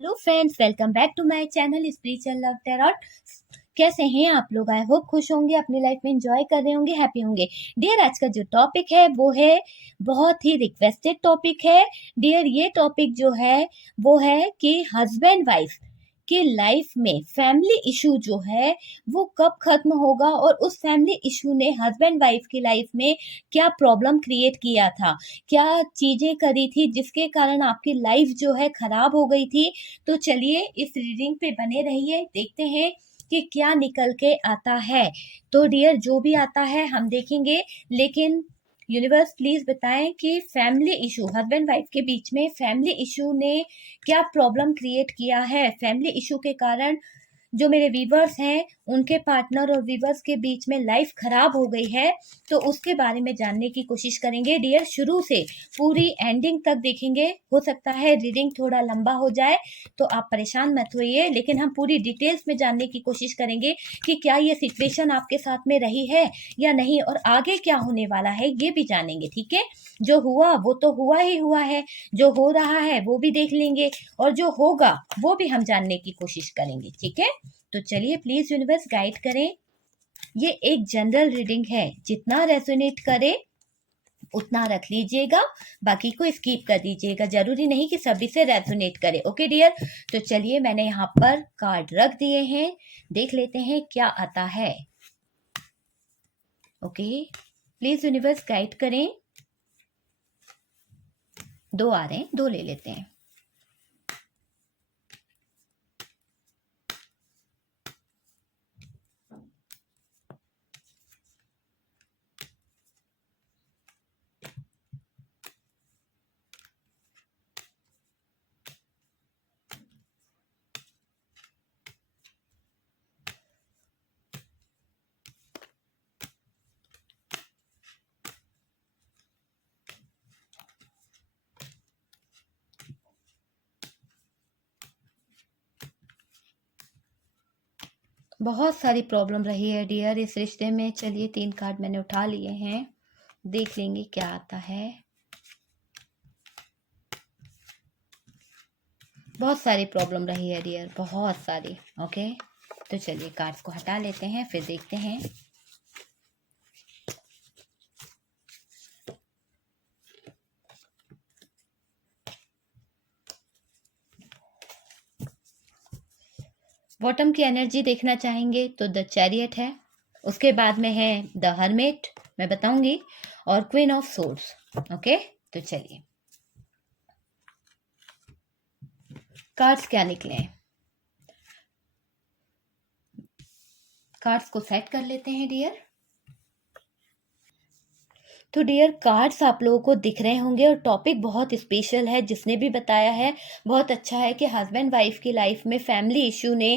Hello friends, welcome back to my channel spiritual love tarot. कैसे हैं आप लोग? आई होप खुश होंगे, अपनी लाइफ में एंजॉय कर रहे होंगे, हैप्पी होंगे। डियर, आज का जो टॉपिक है वो है बहुत ही रिक्वेस्टेड टॉपिक है। डियर, ये टॉपिक जो है वो है कि हस्बैंड वाइफ के लाइफ में फैमिली इशू जो है वो कब खत्म होगा, और उस फैमिली इशू ने हस्बैंड वाइफ की लाइफ में क्या प्रॉब्लम क्रिएट किया था, क्या चीजें करी थी जिसके कारण आपकी लाइफ जो है खराब हो गई थी। तो चलिए इस रीडिंग पे बने रहिए, देखते हैं कि क्या निकल के आता है। तो डियर, जो भी आता है हम देखेंगे, लेकिन यूनिवर्स प्लीज बताएं कि फैमिली इशू, हस्बैंड वाइफ के बीच में फैमिली इशू ने क्या प्रॉब्लम क्रिएट किया है। फैमिली इशू के कारण जो मेरे वीवर्स हैं उनके पार्टनर और वीवर्स के बीच में लाइफ खराब हो गई है, तो उसके बारे में जानने की कोशिश करेंगे। डियर, शुरू से पूरी एंडिंग तक देखेंगे। हो सकता है रीडिंग थोड़ा लंबा हो जाए, तो आप परेशान मत होइए, लेकिन हम पूरी डिटेल्स में जानने की कोशिश करेंगे कि क्या ये सिचुएशन आपके साथ में रही है या नहीं, और आगे क्या होने वाला है ये भी जानेंगे। ठीक है, जो हुआ वो तो हुआ ही हुआ है, जो हो रहा है वो भी देख लेंगे, और जो होगा वो भी हम जानने की कोशिश करेंगे। ठीक है, तो चलिए प्लीज यूनिवर्स गाइड करें। ये एक जनरल रीडिंग है, जितना रेजोनेट करे उतना रख लीजिएगा, बाकी को स्किप कर दीजिएगा। जरूरी नहीं कि सभी से रेजोनेट करे। ओके डियर, तो चलिए मैंने यहाँ पर कार्ड रख दिए हैं, देख लेते हैं क्या आता है। ओके, प्लीज यूनिवर्स गाइड करें। दो आ रहे हैं, दो ले लेते हैं। बहुत सारी प्रॉब्लम रही है डियर इस रिश्ते में। चलिए, 3 कार्ड मैंने उठा लिए हैं, देख लेंगे क्या आता है। बहुत सारी प्रॉब्लम रही है डियर, बहुत सारी। ओके, तो चलिए कार्ड्स को हटा लेते हैं, फिर देखते हैं। बॉटम की एनर्जी देखना चाहेंगे तो द चैरियट है, उसके बाद में है द हर्मिट, मैं बताऊंगी, और क्वीन ऑफ सोर्ड्स। ओके, तो चलिए कार्ड्स क्या निकले हैं, कार्ड्स को सेट कर लेते हैं डियर। तो डियर, कार्ड्स आप लोगों को दिख रहे होंगे, और टॉपिक बहुत स्पेशल है। जिसने भी बताया है बहुत अच्छा है कि हस्बैंड वाइफ की लाइफ में फैमिली इशू ने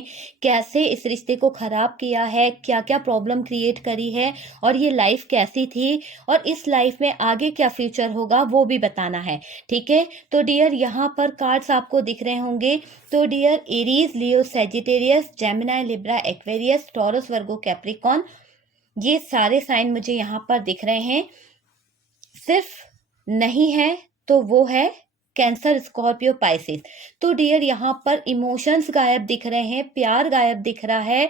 कैसे इस रिश्ते को ख़राब किया है, क्या क्या प्रॉब्लम क्रिएट करी है, और ये लाइफ कैसी थी, और इस लाइफ में आगे क्या फ्यूचर होगा वो भी बताना है। ठीक है, तो डियर यहाँ पर कार्ड्स आपको दिख रहे होंगे। तो dear, Aries, Leo, Sagittarius, Gemini, Libra, Aquarius, Taurus, Virgo, Capricorn, ये सारे साइन मुझे यहाँ पर दिख रहे हैं। सिर्फ नहीं है तो वो है कैंसर, स्कॉर्पियो, पाइसिस। तो डियर यहाँ पर इमोशंस गायब दिख रहे हैं, प्यार गायब दिख रहा है।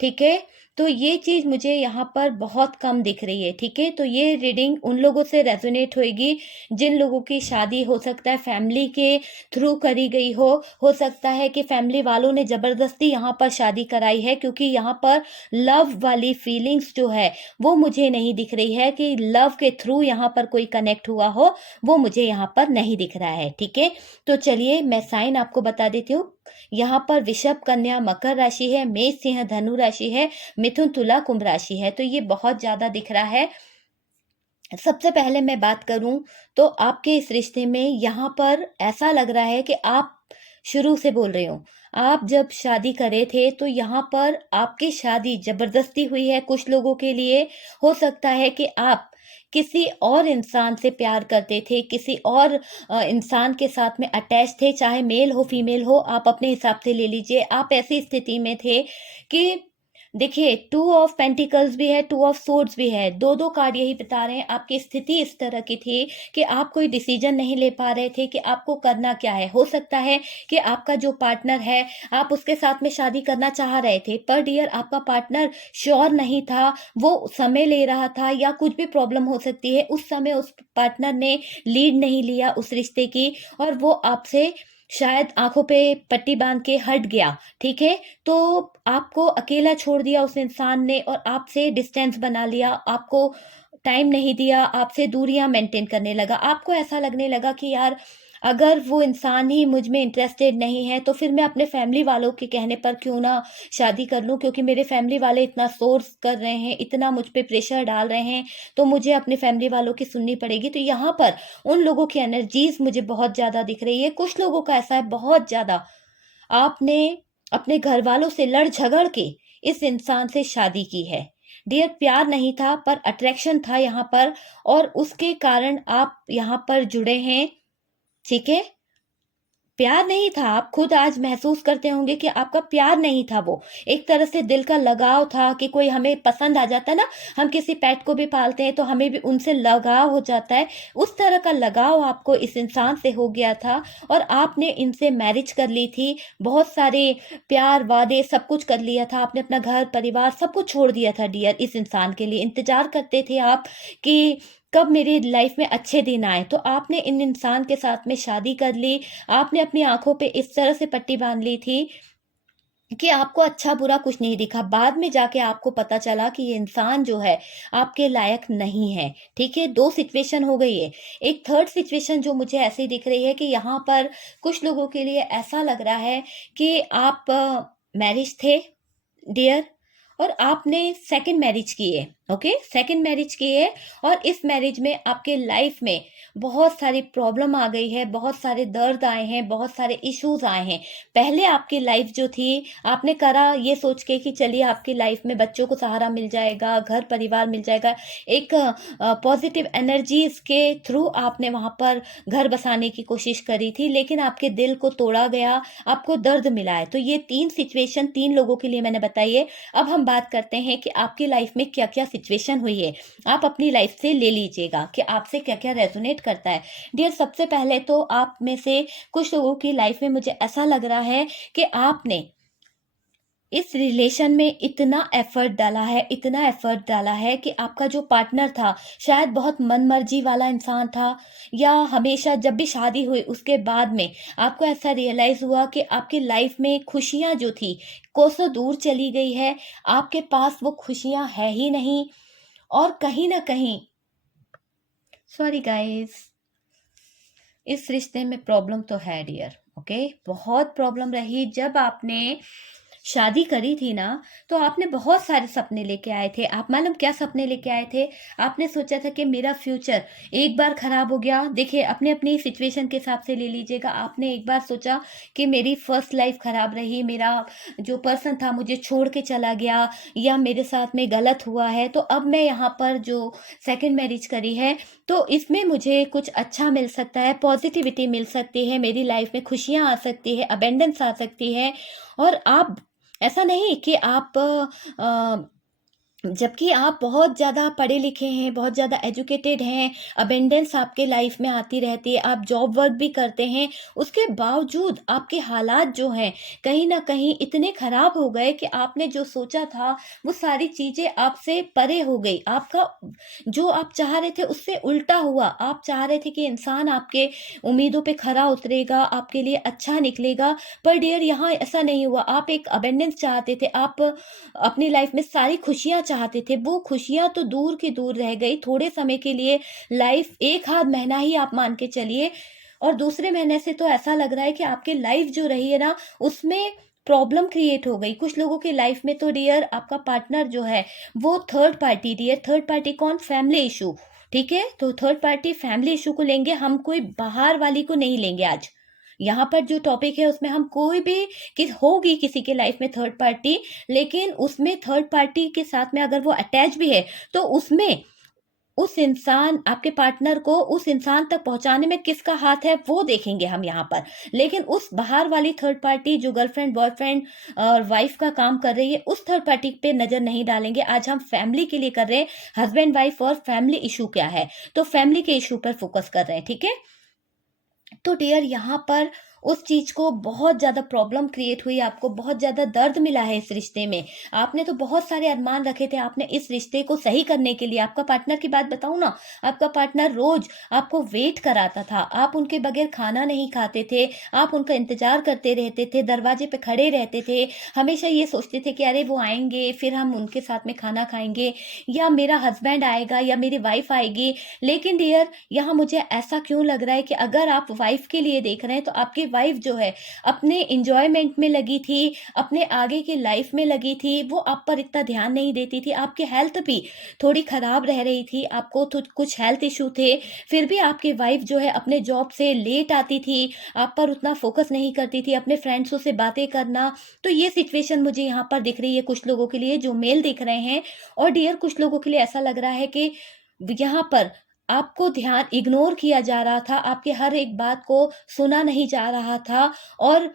ठीक है, तो ये चीज मुझे यहाँ पर बहुत कम दिख रही है। ठीक है, तो ये रीडिंग उन लोगों से रेजोनेट होएगी जिन लोगों की शादी हो सकता है फैमिली के थ्रू करी गई हो सकता है कि फैमिली वालों ने जबरदस्ती यहाँ पर शादी कराई है, क्योंकि यहाँ पर लव वाली फीलिंग्स जो है वो मुझे नहीं दिख रही है कि लव के थ्रू यहाँ पर कोई कनेक्ट हुआ हो, वो मुझे यहाँ पर नहीं दिख रहा है। ठीक है, तो चलिए मैं साइन आपको बता देती हूँ। यहाँ पर वृषभ, कन्या, मकर राशि है, मेष, सिंह, धनु राशि है, मिथुन, तुला, कुंभ राशि है। तो ये बहुत ज्यादा दिख रहा है। सबसे पहले मैं बात करूं तो आपके इस रिश्ते में यहाँ पर ऐसा लग रहा है कि आप शुरू से बोल रहे हो, आप जब शादी करे थे तो यहाँ पर आपकी शादी जबरदस्ती हुई है कुछ लोगों के लिए। हो सकता है कि आप किसी और इंसान से प्यार करते थे, किसी और इंसान के साथ में अटैच थे, चाहे मेल हो फीमेल हो, आप अपने हिसाब से ले लीजिए। आप ऐसी स्थिति में थे कि देखिए, 2 ऑफ पेंटिकल्स भी है, 2 ऑफ सोर्ड्स भी है। 2-2 कार्ड यही बता रहे हैं, आपकी स्थिति इस तरह की थी कि आप कोई डिसीजन नहीं ले पा रहे थे कि आपको करना क्या है। हो सकता है कि आपका जो पार्टनर है, आप उसके साथ में शादी करना चाह रहे थे, पर डियर आपका पार्टनर श्योर नहीं था, वो समय ले रहा था या कुछ भी प्रॉब्लम हो सकती है। उस समय उस पार्टनर ने लीड नहीं लिया उस रिश्ते की और वो आपसे शायद आँखों पे पट्टी बाँध के हट गया, ठीक है? तो आपको अकेला छोड़ दिया उस इंसान ने और आपसे डिस्टेंस बना लिया, आपको टाइम नहीं दिया, आपसे दूरियाँ मेंटेन करने लगा। आपको ऐसा लगने लगा कि यार अगर वो इंसान ही मुझ में इंटरेस्टेड नहीं है, तो फिर मैं अपने फैमिली वालों के कहने पर क्यों ना शादी कर लूँ, क्योंकि मेरे फैमिली वाले इतना फ़ोर्स कर रहे हैं, इतना मुझ पे प्रेशर डाल रहे हैं, तो मुझे अपने फैमिली वालों की सुननी पड़ेगी। तो यहाँ पर उन लोगों की एनर्जीज़ मुझे बहुत ज़्यादा दिख रही है। कुछ लोगों का ऐसा है बहुत ज़्यादा, आपने अपने घरवालों से लड़ झगड़ के इस इंसान से शादी की है। डियर प्यार नहीं था पर अट्रैक्शन था यहाँ पर और उसके कारण आप यहाँ पर जुड़े हैं, ठीक है? प्यार नहीं था, आप खुद आज महसूस करते होंगे कि आपका प्यार नहीं था वो। एक तरह से दिल का लगाव था कि कोई हमें पसंद आ जाता है ना, हम किसी पेट को भी पालते हैं तो हमें भी उनसे लगाव हो जाता है। उस तरह का लगाव आपको इस इंसान से हो गया था और आपने इनसे मैरिज कर ली थी। बहुत सारे प्यार, वादे सब कुछ कर लिया था। आपने अपना घर, परिवार सब कुछ छोड़ दिया था डियर इस इंसान के लिए। इंतज़ार करते थे आप कि कब मेरी लाइफ में अच्छे दिन आए। तो आपने इन इंसान के साथ में शादी कर ली। आपने अपनी आँखों पे इस तरह से पट्टी बाँध ली थी कि आपको अच्छा-बुरा कुछ नहीं दिखा। बाद में जाके आपको पता चला कि ये इंसान जो है, आपके लायक नहीं है, ठीक है? 2 सिचुएशन हो गई है। एक थर्ड सिचुएशन जो मुझे ऐसी दिख रही है कि यहाँ पर कुछ लोगों के लिए ऐसा लग रहा है कि आप मैरिज थे डियर और आपने सेकंड मैरिज की है, ओके? सेकंड मैरिज की है और इस मैरिज में आपके लाइफ में बहुत सारी प्रॉब्लम आ गई है, बहुत सारे दर्द आए हैं, बहुत सारे इश्यूज आए हैं। पहले आपकी लाइफ जो थी, आपने करा ये सोच के कि चलिए आपकी लाइफ में बच्चों को सहारा मिल जाएगा, घर परिवार मिल जाएगा। एक पॉजिटिव एनर्जीज के थ्रू आपने वहां पर घर बसाने की कोशिश करी थी, लेकिन आपके दिल को तोड़ा गया, आपको दर्द मिला है। तो ये 3 सिचुएशन 3 लोगों के लिए मैंने बताई है। अब हम बात करते हैं कि आपकी लाइफ में क्या-क्या सिचुएशन हुई है। आप अपनी लाइफ से ले लीजिएगा कि आपसे क्या-क्या रेजोनेट करता है। डियर सबसे पहले तो आप में से कुछ लोगों की लाइफ में मुझे ऐसा लग रहा है कि आपने इस रिलेशन में इतना एफर्ट डाला है कि आपका जो पार्टनर था, शायद बहुत मनमर्जी वाला इंसान था या हमेशा जब भी शादी हुई उसके बाद में आपको ऐसा रियलाइज़ हुआ कि आपकी लाइफ में खुशियाँ जो थी, कोसों दूर चली गई है, आपके पास वो खुशियाँ है ही नहीं और कहीं न कहीं सॉरी गाइज़ इस रिश्ते में प्रॉब्लम तो है डियर, ओके? बहुत प्रॉब्लम रही जब आपने शादी करी थी ना, तो आपने बहुत सारे सपने लेके आए थे। आप मालूम क्या सपने लेके आए थे? आपने सोचा था कि मेरा फ्यूचर एक बार खराब हो गया, देखिए अपनी-अपनी सिचुएशन के हिसाब से ले लीजिएगा। आपने एक बार सोचा कि मेरी फर्स्ट लाइफ खराब रही, मेरा जो पर्सन था मुझे छोड़ के चला गया या मेरे साथ में गलत हुआ है, तो अब मैं यहाँ पर जो सेकंड मैरिज करी है, तो इसमें मुझे कुछ अच्छा मिल सकता है, पॉजिटिविटी मिल सकती है, मेरी लाइफ में खुशियाँ आ सकती है, अबंडेंस आ सकती है और आप ऐसा नहीं कि आप जबकि आप बहुत ज़्यादा पढ़े लिखे हैं, बहुत ज़्यादा एजुकेटेड हैं, अबंडेंस आपके लाइफ में आती रहती है, आप जॉब वर्क भी करते हैं, उसके बावजूद आपके हालात जो हैं, कहीं न कहीं इतने ख़राब हो गए कि आपने जो सोचा था, वो सारी चीज़ें आपसे परे हो गई। आपका जो आप चाह रहे थे, उससे उल्टा हुआ। आप चाह रहे थे कि इंसान आपके उम्मीदों पे खरा उतरेगा, आपके लिए अच्छा निकलेगा, पर डियर यहाँ ऐसा नहीं हुआ। आप एक अबंडेंस चाहते थे, आप अपनी लाइफ में सारी खुशियाँ चाहते थे, वो खुशियाँ तो दूर की दूर रह गई। थोड़े समय के लिए लाइफ 1 आध महीना ही आप मान के चलिए और दूसरे महीने से तो ऐसा लग रहा है कि आपकी लाइफ जो रही है ना, उसमें प्रॉब्लम क्रिएट हो गई। कुछ लोगों की लाइफ में तो डियर आपका पार्टनर जो है, वो third party dear third party कौन? फैमिली इश्यू, ठीक है? तो थर्ड पार्टी फैमिली इश्यू को लेंगे, हम कोई बाहर वाली को नहीं लेंगे आज। यहाँ पर जो टॉपिक है उसमें हम कोई भी होगी किसी के लाइफ में थर्ड पार्टी, लेकिन उसमें थर्ड पार्टी के साथ में अगर वो अटैच भी है तो उसमें उस इंसान आपके पार्टनर को उस इंसान तक पहुंचाने में किसका हाथ है वो देखेंगे हम यहाँ पर। लेकिन उस बाहर वाली थर्ड पार्टी जो गर्लफ्रेंड बॉयफ्रेंड और वाइफ का काम कर रही है, उस थर्ड पार्टी पे नजर नहीं डालेंगे। आज हम फैमिली के लिए कर रहे हैं, हस्बैंड वाइफ और फैमिली इशू क्या है, तो फैमिली के इशू पर फोकस कर रहे हैं। ठीक है, तो डियर यहाँ पर उस चीज को बहुत ज्यादा प्रॉब्लम क्रिएट हुई, आपको बहुत ज्यादा दर्द मिला है इस रिश्ते में। आपने तो बहुत सारे अरमान रखे थे, आपने इस रिश्ते को सही करने के लिए। आपका पार्टनर की बात बताऊं ना, आपका पार्टनर रोज आपको वेट कराता था, आप उनके बगैर खाना नहीं खाते थे, आप उनका इंतजार करते रहते थे, दरवाजे पे खड़े रहते थे, हमेशा ये सोचते थे कि अरे वो आएंगे फिर हम उनके साथ में खाना खाएंगे, या मेरा हस्बैंड आएगा या मेरी वाइफ आएगी। लेकिन डियर यहाँ मुझे ऐसा क्यों लग रहा है कि अगर आप वाइफ के लिए देख रहे हैं तो आपकी वाइफ जो है अपने इंजॉयमेंट में लगी थी, अपने आगे की लाइफ में लगी थी, वो आप पर इतना ध्यान नहीं देती थी। आपकी हेल्थ भी थोड़ी खराब रह रही थी, आपको तो कुछ हेल्थ इशू थे, फिर भी आपकी वाइफ जो है अपने जॉब से लेट आती थी, आप पर उतना फोकस नहीं करती थी, अपने फ्रेंड्सों से बातें करना। तो ये सिचुएशन मुझे यहाँ पर दिख रही है कुछ लोगों के लिए जो मेल दिख रहे हैं। और डियर कुछ लोगों के लिए ऐसा लग रहा है कि यहाँ पर आपको ध्यान इग्नोर किया जा रहा था, आपके हर एक बात को सुना नहीं जा रहा था। और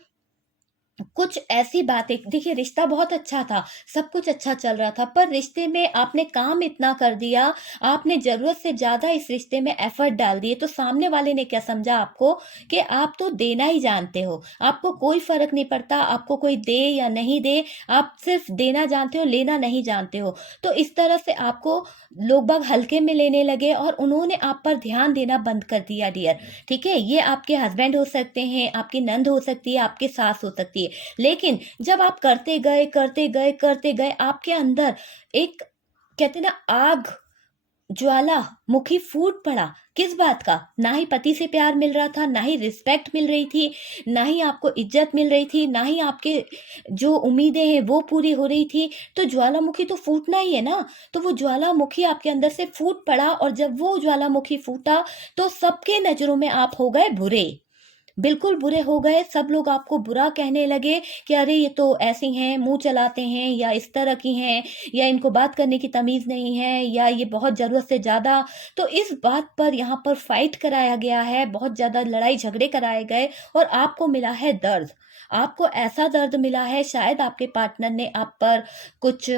कुछ ऐसी बातें, देखिए रिश्ता बहुत अच्छा था, सब कुछ अच्छा चल रहा था, पर रिश्ते में आपने काम इतना कर दिया, आपने जरूरत से ज्यादा इस रिश्ते में एफर्ट डाल दिए, तो सामने वाले ने क्या समझा आपको कि आप तो देना ही जानते हो, आपको कोई फर्क नहीं पड़ता आपको कोई दे या नहीं दे, आप सिर्फ देना जानते हो, लेना नहीं जानते हो। तो इस तरह से आपको लोग बाग हल्के में लेने लगे और उन्होंने आप पर ध्यान देना बंद कर दिया डियर। ठीक है, ये आपके हस्बैंड हो सकते हैं, आपकी नंद हो सकती है, आपकी सास हो सकती है। लेकिन जब आप करते गए करते गए करते गए, आपके अंदर एक, कहते ना, आग ज्वालामुखी फूट पड़ा। किस बात का? ना ही पति से प्यार मिल रहा था, ना ही रिस्पेक्ट मिल रही थी, ना ही आपको इज्जत मिल रही थी, ना ही आपके जो उम्मीदें हैं वो पूरी हो रही थी। तो ज्वालामुखी तो फूटना ही है ना, तो वो ज्वालामुखी आपके अंदर से फूट पड़ा, और जब वो ज्वालामुखी फूटा तो सबके नजरों में आप हो गए बुरे, बिल्कुल बुरे हो गए। सब लोग आपको बुरा कहने लगे कि अरे ये तो ऐसी हैं, मुंह चलाते हैं, या इस तरह की हैं, या इनको बात करने की तमीज नहीं है, या ये बहुत जरूरत से ज्यादा। तो इस बात पर यहाँ पर फाइट कराया गया है, बहुत ज्यादा लड़ाई झगड़े कराए गए, और आपको मिला है दर्द। आपको ऐसा दर्द मिला है, शायद आपके पार्टनर ने आप पर कुछ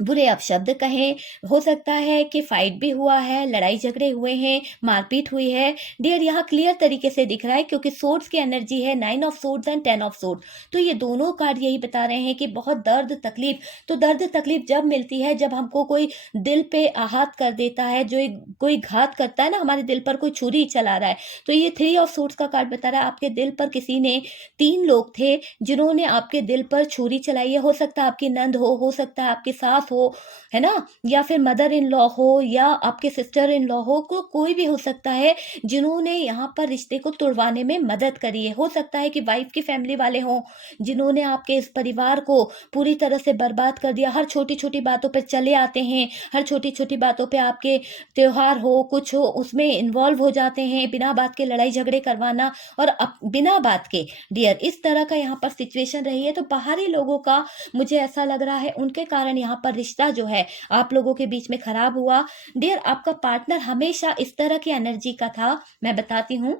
बुरे अपशब्द कहे, हो सकता है कि फाइट भी हुआ है, लड़ाई झगड़े हुए हैं, मारपीट हुई है। डियर यहाँ क्लियर तरीके से दिख रहा है, क्योंकि सोर्ड्स की एनर्जी है, 9 of swords and 10 of sword. तो ये दोनों कार्ड यही बता रहे हैं कि बहुत दर्द तकलीफ। तो दर्द तकलीफ जब मिलती है जब हमको कोई दिल पे आघात कर देता है, जो कोई घात करता है ना, हमारे दिल पर कोई छुरी चला रहा है। तो ये 3 ऑफ सोर्ड्स का कार्ड बता रहा है आपके दिल पर किसी ने, 3 लोग थे जिन्होंने आपके दिल पर छुरी चलाई है। हो सकता है आपकी नंद हो सकता है आपकी सास हो, है ना, या फिर मदर इन लॉ हो, या आपके सिस्टर इन लॉ हो, कोई भी हो सकता है जिन्होंने यहाँ पर रिश्ते को तोड़वाने में मदद करी है। हो सकता है कि वाइफ की फैमिली वाले हों जिन्होंने आपके इस परिवार को पूरी तरह से बर्बाद कर दिया। हर छोटी छोटी बातों पर चले आते हैं, हर छोटी छोटी बातों पे आपके त्योहार हो कुछ हो उसमें इन्वॉल्व हो जाते हैं, बिना बात के लड़ाई झगड़े करवाना, और बिना बात के डियर इस तरह का यहाँ पर सिचुएशन रही है। तो बाहरी लोगों का मुझे ऐसा लग रहा है उनके कारण यहाँ पर रिश्ता जो है आप लोगों के बीच में खराब हुआ। डियर आपका पार्टनर हमेशा इस तरह की एनर्जी का था, मैं बताती हूं।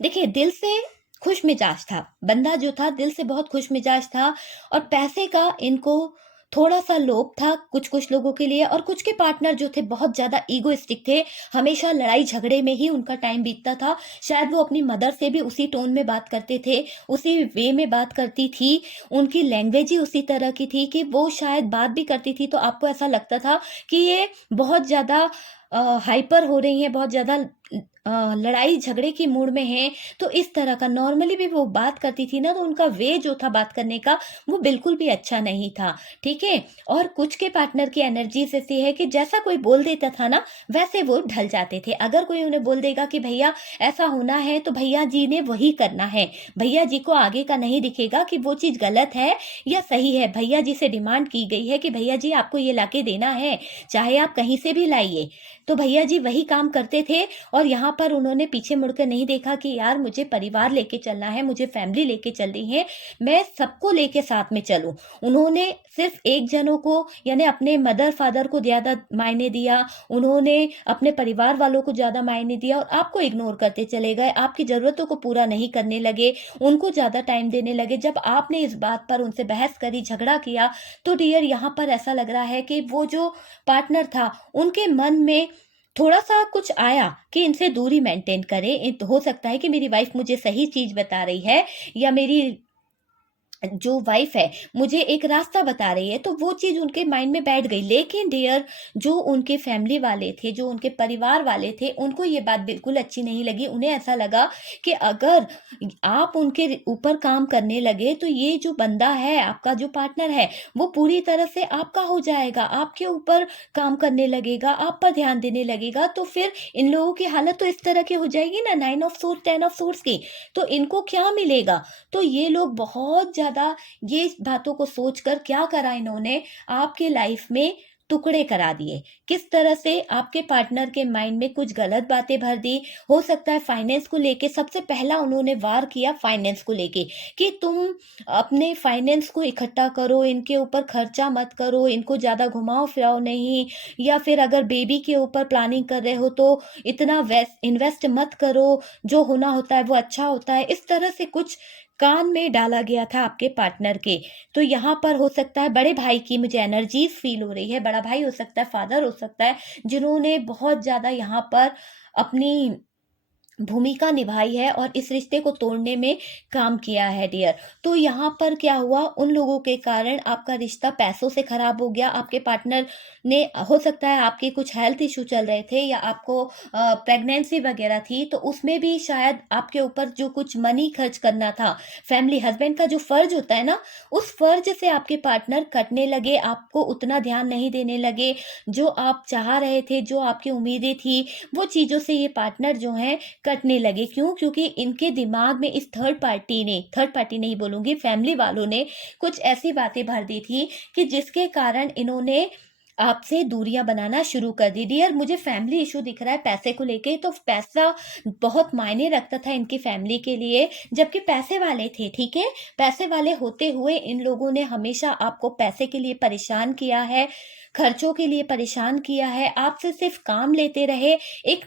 देखिए दिल से खुश मिजाज था, बंदा जो था दिल से बहुत खुश मिजाज था, और पैसे का इनको थोड़ा सा लोभ था कुछ कुछ लोगों के लिए। और कुछ के पार्टनर जो थे बहुत ज्यादा ईगोइस्टिक थे, हमेशा लड़ाई झगड़े में ही उनका टाइम बीतता था। शायद वो अपनी मदर से भी उसी टोन में बात करते थे, उसी वे में बात करती थी, उनकी लैंग्वेज ही उसी तरह की थी कि वो शायद बात भी करती थी तो आपको ऐसा लगता था कि ये बहुत ज्यादा हाइपर हो रही है, बहुत ज्यादा लड़ाई झगड़े की मूड में है। तो इस तरह का नॉर्मली भी वो बात करती थी ना, तो उनका वे जो था बात करने का वो बिल्कुल भी अच्छा नहीं था। ठीक है, और कुछ के पार्टनर की एनर्जी ऐसी है कि जैसा कोई बोल देता था ना वैसे वो ढल जाते थे। अगर कोई उन्हें बोल देगा कि भैया ऐसा होना है तो भैया जी ने वही करना है, भैया जी को आगे का नहीं दिखेगा कि वो चीज गलत है या सही है। भैया जी से डिमांड की गई है कि भैया जी आपको ये लाके देना है, चाहे आप कहीं से भी लाइए, तो भैया जी वही काम करते थे और यहाँ पर उन्होंने पीछे मुड़कर नहीं देखा कि यार मुझे परिवार लेके चलना है, मुझे फैमिली लेके चल रही है, मैं सबको लेके साथ में चलूँ। उन्होंने सिर्फ़ एक जनों को यानी अपने मदर-फ़ादर को ज़्यादा मायने दिया, उन्होंने अपने परिवार वालों को ज़्यादा मायने दिया और आपको इग्नोर करते चले गए, आपकी ज़रूरतों को पूरा नहीं करने लगे, उनको ज़्यादा टाइम देने लगे। जब आपने इस बात पर उनसे बहस करी, झगड़ा किया, तो डियर यहाँ पर ऐसा लग रहा है कि वो जो पार्टनर था, उनके मन में थोड़ा-सा कुछ आया कि इनसे दूरी मेंटेन करें। हो सकता है कि मेरी वाइफ़ मुझे सही चीज़ बता रही है या मेरी जो वाइफ है मुझे एक रास्ता बता रही है, तो वो चीज़ उनके माइंड में बैठ गई। लेकिन डियर जो उनके फैमिली वाले थे, जो उनके परिवार वाले थे, उनको ये बात बिल्कुल अच्छी नहीं लगी। उन्हें ऐसा लगा कि अगर आप उनके ऊपर काम करने लगे तो ये जो बंदा है, आपका जो पार्टनर है, वो पूरी तरह से आपका हो जाएगा, आपके ऊपर काम करने लगेगा, आप पर ध्यान देने लगेगा। तो फिर इन लोगों की हालत तो इस तरह की हो जाएगी ना, 9 ऑफ सोर्ड्स 10 ऑफ सोर्ड्स की, तो इनको क्या मिलेगा? तो ये लोग बहुत ज़्यादा ये बातों को सोचकर क्या करा इन्होंने, आपके लाइफ में टुकड़े करा दिए। किस तरह से आपके पार्टनर के माइंड में कुछ गलत बातें भर दी। हो सकता है फाइनेंस को लेके सबसे पहला उन्होंने वार किया फाइनेंस को लेके कि तुम अपने फाइनेंस को इकट्ठा करो, इनके ऊपर खर्चा मत करो, इनको ज़्यादा घुमाओ-फिराओ नहीं, या फिर अगर बेबी के ऊपर प्लानिंग कर रहे हो तो इतना इन्वेस्ट मत करो, जो होना होता है वो अच्छा होता है। इस तरह से कुछ कान में डाला गया था आपके पार्टनर के। तो यहाँ पर हो सकता है बड़े भाई की मुझे एनर्जीज़ फ़ील हो रही है, बड़ा भाई हो सकता है, फादर हो सकता है, जिन्होंने बहुत ज़्यादा यहाँ पर अपनी भूमिका निभाई है और इस रिश्ते को तोड़ने में काम किया है डियर। तो यहाँ पर क्या हुआ, उन लोगों के कारण आपका रिश्ता पैसों से खराब हो गया। आपके पार्टनर ने हो सकता है आपके कुछ हेल्थ इश्यू चल रहे थे या आपको प्रेगनेंसी वगैरह थी, तो उसमें भी शायद आपके ऊपर जो कुछ मनी खर्च करना था, फैमिली हस्बैंड का जो फ़र्ज़ होता है ना, उस फ़र्ज़ से आपके पार्टनर कटने लगे, आपको उतना ध्यान नहीं देने लगे। जो आप चाह रहे थे, जो आपकी उम्मीदें थी, वो चीज़ों से ये पार्टनर जो हैं कटने लगे। क्यों? क्योंकि इनके दिमाग में इस थर्ड पार्टी नहीं बोलूँगी, फैमिली वालों ने कुछ ऐसी बातें भर दी थी कि जिसके कारण इन्होंने आपसे दूरियाँ बनाना शुरू कर दी। डियर मुझे फैमिली इश्यू दिख रहा है पैसे को लेके, तो पैसा बहुत मायने रखता था इनकी फैमिली के लिए, जबकि पैसे वाले थे, ठीक है? पैसे वाले होते हुए इन लोगों ने हमेशा आपको पैसे के लिए परेशान किया है, खर्चों के लिए परेशान किया है, आपसे सिर्फ़ काम लेते रहे। एक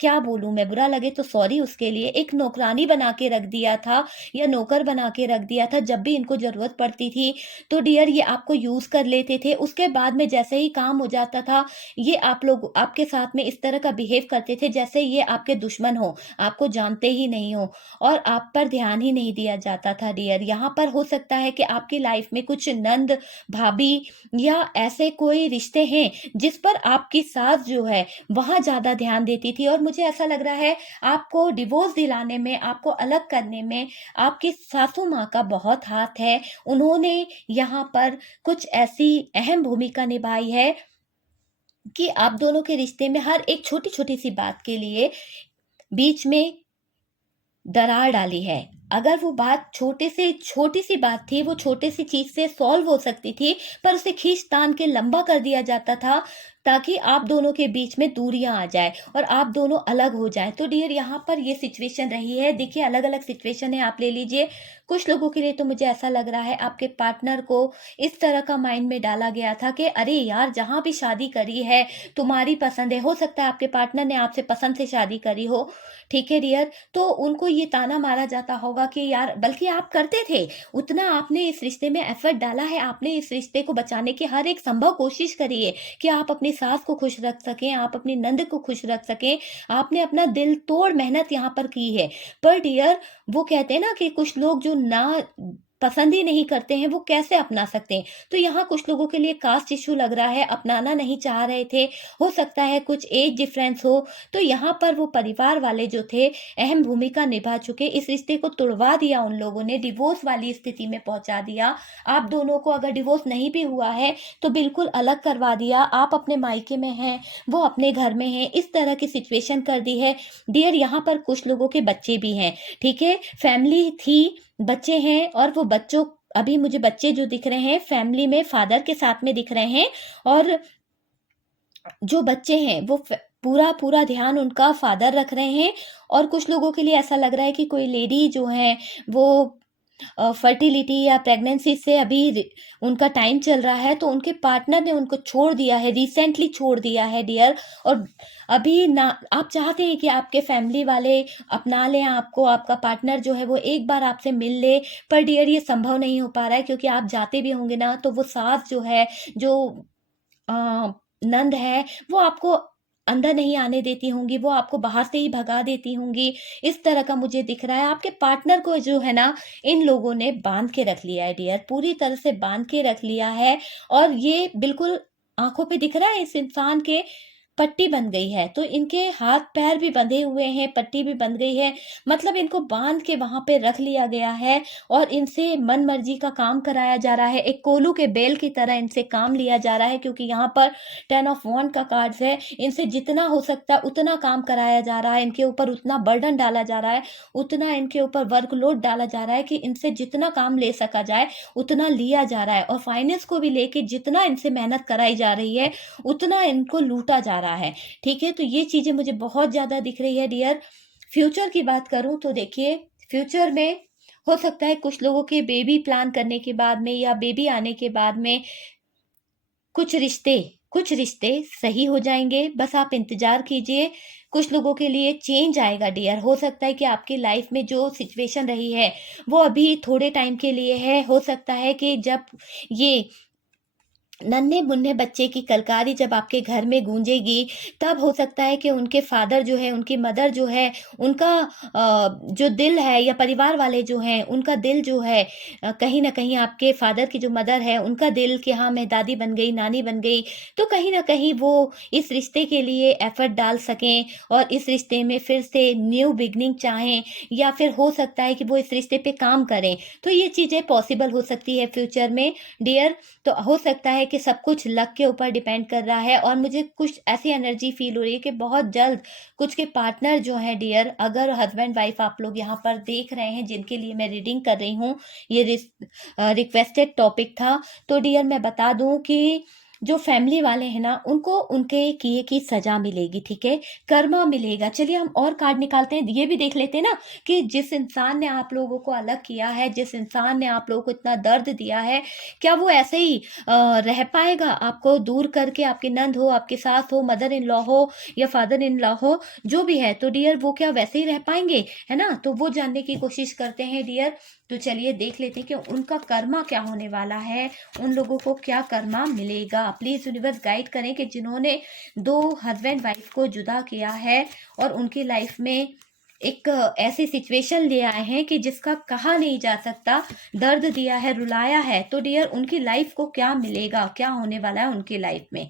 क्या बोलूँ मैं, बुरा लगे तो सॉरी उसके लिए, एक नौकरानी बना के रख दिया था या नौकर बना के रख दिया था। जब भी इनको ज़रूरत पड़ती थी तो डियर ये आपको यूज़ कर लेते थे। उसके बाद में जैसे ही काम हो जाता था, ये आप लोग आपके साथ में इस तरह का बिहेव करते थे जैसे ये आपके दुश्मन हों, आपको जानते ही नहीं हों और आप पर ध्यान ही नहीं दिया जाता था डियर। यहाँ पर हो सकता है कि आपकी लाइफ़ में कुछ नंद, भाभी या ऐसे कोई रिश्ते हैं जिस पर आपकी सास जो है वहाँ ज़्यादा ध्यान देती थी, और मुझे ऐसा लग रहा है आपको डिवोर्स दिलाने में, आपको अलग करने में आपकी सासू माँ का बहुत हाथ है। उन्होंने यहाँ पर कुछ ऐसी अहम भूमिका निभाई है कि आप दोनों के रिश्ते में हर एक छोटी-छोटी सी बात के लिए बीच में दरार डाली है। अगर वो बात छोटी-सी बात थी, वो छोटी-सी चीज़ से सॉल्व हो सकती थी, पर उसे खींच-तान के लंबा कर दिया जाता था, ताकि आप दोनों के बीच में दूरियाँ आ जाएँ और आप दोनों अलग हो जाएँ। तो डियर यहाँ पर ये सिचुएशन रही है। देखिए अलग-अलग सिचुएशन है, आप ले लीजिए। कुछ लोगों के लिए तो मुझे ऐसा लग रहा है आपके पार्टनर को इस तरह का माइंड में डाला गया था कि अरे यार, जहाँ भी शादी करी है, तुम्हारी पसंद है। हो सकता है आपके पार्टनर ने आपसे पसंद से शादी करी हो, ठीक है डियर? तो उनको ये ताना मारा जाता होगा कि यार, बल्कि आप करते थे, उतना आपने इस रिश्ते में एफर्ट डाला है, आपने इस रिश्ते को बचाने की हर एक संभव कोशिश करी है कि आप अपनी सास को खुश रख सकें, आप अपनी नंद को खुश रख सकें, आपने अपना दिल तोड़ मेहनत यहाँ पर की है। पर डियर वो कहते हैं ना कि कुछ लोग जो ना पसंद ही नहीं करते हैं, वो कैसे अपना सकते हैं? तो यहाँ कुछ लोगों के लिए कास्ट इश्यू लग रहा है, अपनाना नहीं चाह रहे थे, हो सकता है कुछ एज डिफरेंस हो, तो यहाँ पर वो परिवार वाले जो थे, अहम भूमिका निभा चुके, इस रिश्ते को तुड़वा दिया उन लोगों ने, डिवोर्स वाली स्थिति में पहुँचा दिया। आप दोनों को अगर डिवोर्स नहीं भी हुआ है, तो बिल्कुल अलग करवा दिया, आप अपने मायके में हैं, वो अपने घर में हैं, इस तरह की सिचुएशन कर दी है। डियर यहाँ पर कुछ लोगों के बच्चे भी हैं, ठीक है? फैमिली थी, बच्चे हैं, और वो बच्चों अभी मुझे बच्चे जो दिख रहे हैं फैमिली में फादर के साथ में दिख रहे हैं, और जो बच्चे हैं वो पूरा पूरा ध्यान उनका फादर रख रहे हैं, और कुछ लोगों के लिए ऐसा लग रहा है कि कोई लेडी जो है वो फर्टिलिटी या प्रेगनेंसी से अभी उनका टाइम चल रहा है, तो उनके पार्टनर ने उनको छोड़ दिया है, रिसेंटली छोड़ दिया है डियर। और अभी ना आप चाहते हैं कि आपके फैमिली वाले अपना लें आपको, आपका पार्टनर जो है वो एक बार आपसे मिल ले, पर डियर ये संभव नहीं हो पा रहा है, क्योंकि आप जाते भी होंगे ना तो वो सास जो है, जो अ, नंद है, वो आपको अंदर नहीं आने देती होंगी, वो आपको बाहर से ही भगा देती होंगी। इस तरह का मुझे दिख रहा है। आपके पार्टनर को जो है ना, इन लोगों ने बाँध के रख लिया है डियर, पूरी तरह से बाँध के रख लिया है, और ये बिल्कुल आँखों पे दिख रहा है इस इंसान के, पट्टी बंध गई है। तो इनके हाथ-पैर भी बंधे हुए हैं, पट्टी भी बंध गई है, मतलब इनको बाँध के वहाँ पे रख लिया गया है, और इनसे मन-मर्ज़ी का काम कराया जा रहा है। एक कोल्हू के बैल की तरह इनसे काम लिया जा रहा है, क्योंकि यहाँ पर 10 ऑफ वांड का कार्ड्स है। इनसे जितना हो सकता है उतना काम कराया जा रहा है, इनके ऊपर उतना बर्डन डाला जा रहा है, उतना इनके ऊपर वर्कलोड डाला जा रहा है कि इनसे जितना काम ले सका जाए, उतना लिया जा रहा है। और फाइनेंस को भी लेके जितना इनसे मेहनत कराई जा रही है, उतना इनको लूटा जा रहा है। ठीक है? तो ये चीज़ें मुझे बहुत ज़्यादा दिख रही है डियर। फ्यूचर की बात करूँ तो देखिए, फ्यूचर में हो सकता है कुछ लोगों के बेबी प्लान करने के बाद में या बेबी आने के बाद में कुछ रिश्ते कुछ रिश्ते सही हो जाएँगे, बस आप इंतज़ार कीजिए। कुछ लोगों के लिए चेंज आएगा डियर। हो सकता है कि आपकी लाइफ़ में जो सिचुएशन रही है, वो अभी थोड़े टाइम के लिए है। हो सकता है कि जब ये नन्हे-मुन्ने बच्चे की कलकारी जब आपके घर में गूंजेगी, तब हो सकता है कि उनके फादर जो है, उनकी मदर जो है, उनका जो दिल है, या परिवार वाले जो हैं, उनका दिल जो है, कहीं न कहीं आपके फादर की जो मदर है, उनका दिल कि हाँ, मैं दादी बन गई, नानी बन गई, तो कहीं न कहीं वो इस रिश्ते के लिए एफ़र्ट डाल सकें, और इस रिश्ते में फिर से न्यू बिगिनिंग चाहें, या फिर हो सकता है कि वो इस रिश्ते पे काम करें। तो ये चीज़ें पॉसिबल हो सकती है फ्यूचर में डियर। तो हो सकता है कि सब कुछ लक के ऊपर डिपेंड कर रहा है, और मुझे कुछ ऐसी एनर्जी फील हो रही है कि बहुत जल्द कुछ के पार्टनर जो हैं डियर, अगर हस्बैंड वाइफ आप लोग यहाँ पर देख रहे हैं जिनके लिए मैं रीडिंग कर रही हूँ, ये रिक्वेस्टेड टॉपिक था, तो डियर मैं बता दूं कि जो फैमिली वाले हैं ना, उनको उनके किए की सजा मिलेगी। ठीक है? कर्मा मिलेगा। चलिए हम और कार्ड निकालते हैं, ये भी देख लेते हैं ना कि जिस इंसान ने आप लोगों को अलग किया है, जिस इंसान ने आप लोगों को इतना दर्द दिया है, क्या वो ऐसे ही रह पाएगा आपको दूर करके? आपकी नंद हो, आपकी सास हो, मदर इन लॉ हो, या फादर इन लॉ हो, जो भी है, तो डियर वो क्या वैसे ही रह पाएंगे? है ना? तो वो जानने की कोशिश करते हैं डियर। तो चलिए देख लेते हैं कि उनका कर्मा क्या होने वाला है, उन लोगों को क्या कर्मा मिलेगा। प्लीज यूनिवर्स गाइड करें कि जिन्होंने दो हस्बैंड वाइफ को जुदा किया है, और उनकी लाइफ में एक ऐसी सिचुएशन ले आए हैं कि जिसका कहा नहीं जा सकता, दर्द दिया है, रुलाया है, तो डियर उनकी लाइफ को क्या मिलेगा, क्या होने वाला है उनकी लाइफ में।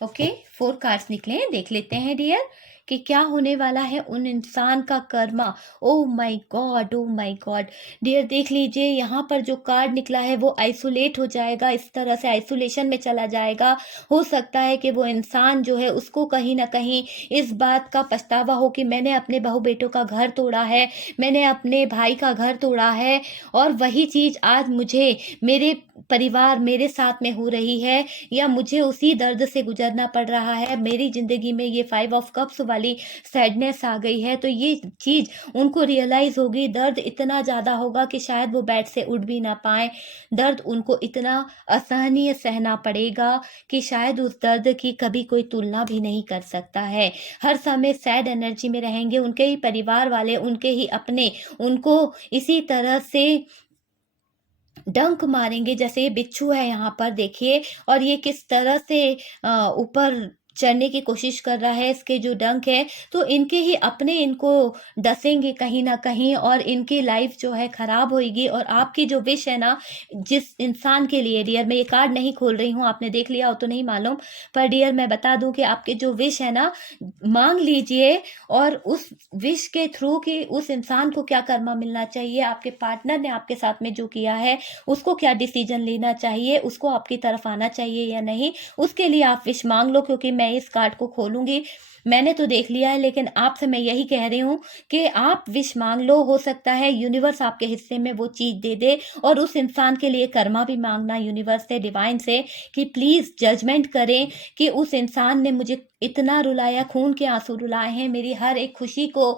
ओके, 4 कार्ड्स निकले हैं, देख लेते हैं डियर कि क्या होने वाला है उन इंसान का karma. Oh my God, oh my God dear, देख लीजिए यहाँ पर जो कार्ड निकला है वो आइसोलेट हो जाएगा, इस तरह से आइसोलेशन में चला जाएगा। हो सकता है कि वो इंसान जो है उसको कहीं ना कहीं इस बात का पछतावा हो कि मैंने अपने बहू बेटों का घर तोड़ा है, मैंने अपने भाई का घर तोड़ा है, और वही चीज आज मुझे, मेरे परिवार मेरे साथ में हो रही है, या मुझे उसी दर्द से गुजरना पड़ रहा है। मेरी ज़िंदगी में ये 5 ऑफ कप्स वाली सैडनेस आ गई है, तो ये चीज़ उनको रियलाइज़ होगी, दर्द इतना ज़्यादा होगा कि शायद वो बेड से उठ भी ना पाएँ। दर्द उनको इतना असहनीय सहना पड़ेगा कि शायद उस दर्द की कभी कोई तुलना भी नहीं कर सकता है। हर समय सैड एनर्जी में रहेंगे, उनके ही परिवार वाले, उनके ही अपने, उनको इसी तरह से डंक मारेंगे, जैसे ये बिच्छू है यहाँ पर देखिए, और ये किस तरह से ऊपर चढ़ने की कोशिश कर रहा है, इसके जो डंक है, तो इनके ही अपने इनको डसेंगे कहीं न कहीं, और इनकी लाइफ जो है खराब होएगी। और आपकी जो विश है ना, जिस इंसान के लिए डियर, मैं ये कार्ड नहीं खोल रही हूँ, आपने देख लिया हो तो नहीं मालूम, पर डियर मैं बता दूँ कि आपके जो विश है ना, माँग लीजिए, और उस विश के थ्रू कि उस इंसान को क्या कर्मा मिलना चाहिए, आपके पार्टनर ने आपके साथ में जो किया है, उसको क्या डिसीजन लेना चाहिए, उसको आपकी तरफ आना चाहिए या नहीं, उसके लिए आप विश मांग लो, क्योंकि मैं इस कार्ड को खोलूंगी। मैंने तो देख लिया है, लेकिन आपसे मैं यही कह रही हूँ कि आप विश मांग लो, हो सकता है यूनिवर्स आपके हिस्से में वो चीज दे दे। और उस इंसान के लिए कर्मा भी मांगना यूनिवर्स से, डिवाइन से, कि प्लीज जजमेंट करें कि उस इंसान ने मुझे इतना रुलाया, खून के आंसू रुलाए हैं, मेरी हर एक खुशी को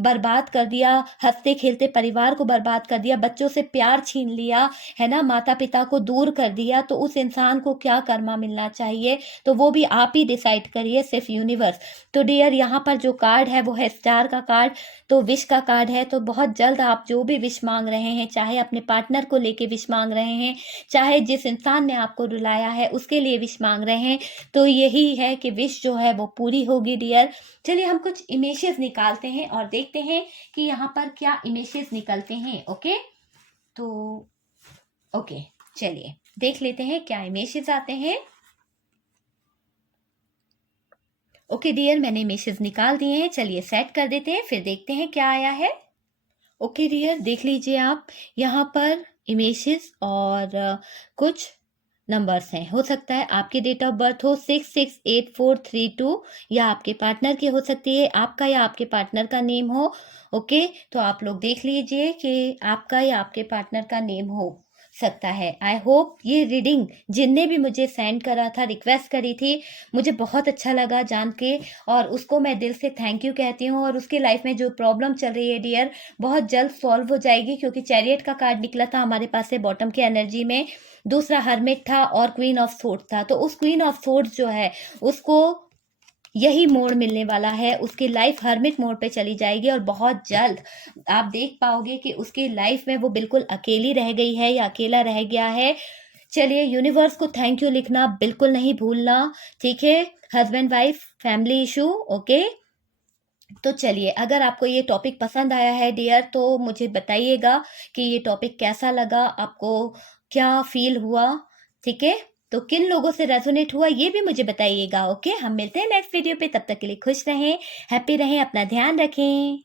बर्बाद कर दिया, हंसते खेलते परिवार को बर्बाद कर दिया, बच्चों से प्यार छीन लिया, है ना, माता पिता को दूर कर दिया, तो उस इंसान को क्या कर्मा मिलना चाहिए, तो वो भी आप ही डिसाइड करिए, सिर्फ यूनिवर्स। तो डियर, यहाँ पर जो कार्ड है वो है स्टार का कार्ड, तो विश का कार्ड है। तो बहुत जल्द आप जो भी विश मांग रहे हैं, चाहे अपने पार्टनर को लेके विश मांग रहे हैं, चाहे जिस इंसान ने आपको रुलाया है उसके लिए विश मांग रहे हैं, तो यही है कि विश जो है वो पूरी होगी डियर। चलिए हम कुछ इमेजेस निकालते हैं और देखते हैं कि यहाँ पर क्या इमेजेस निकलते हैं। ओके, तो ओके, चलिए देख लेते हैं क्या इमेजेस आते हैं। ओके डियर, मैंने इमेजेस निकाल दिए हैं, चलिए सेट कर देते हैं, फिर देखते हैं क्या आया है। ओके डियर, देख लीजिए आप, यहाँ पर इमेजेस और कुछ नंबर्स हैं। हो सकता है आपकी डेट ऑफ बर्थ हो 668432, या आपके पार्टनर की हो सकती है, आपका या आपके पार्टनर का नेम हो। ओके, तो आप लोग देख लीजिए कि आपका या आपके पार्टनर का नेम हो सकता है। आई होप ये रीडिंग जिनने भी मुझे सेंड करा था, रिक्वेस्ट करी थी, मुझे बहुत अच्छा लगा जान के, और उसको मैं दिल से थैंक यू कहती हूँ। और उसकी लाइफ में जो प्रॉब्लम चल रही है डियर, बहुत जल्द सॉल्व हो जाएगी, क्योंकि चैरियट का कार्ड निकला था हमारे पास से बॉटम की एनर्जी में, दूसरा हर्मिट था और क्वीन ऑफ सोर्ड था। तो उस क्वीन ऑफ सोर्ड जो है उसको यही मोड़ मिलने वाला है, उसकी लाइफ हर्मिट मोड पे चली जाएगी, और बहुत जल्द आप देख पाओगे कि उसकी लाइफ में वो बिल्कुल अकेली रह गई है या अकेला रह गया है। चलिए, यूनिवर्स को थैंक यू लिखना बिल्कुल नहीं भूलना, ठीक है। Husband wife family issue, okay. तो चलिए, अगर आपको ये टॉपिक पसंद आया है डियर, तो मुझे बताइएगा कि ये टॉपिक कैसा लगा आपको, क्या फील हुआ, ठीक है। तो किन लोगों से रेजोनेट हुआ ये भी मुझे बताइएगा। ओके, हम मिलते हैं नेक्स्ट वीडियो पे, तब तक के लिए खुश रहें, हैप्पी रहें, अपना ध्यान रखें।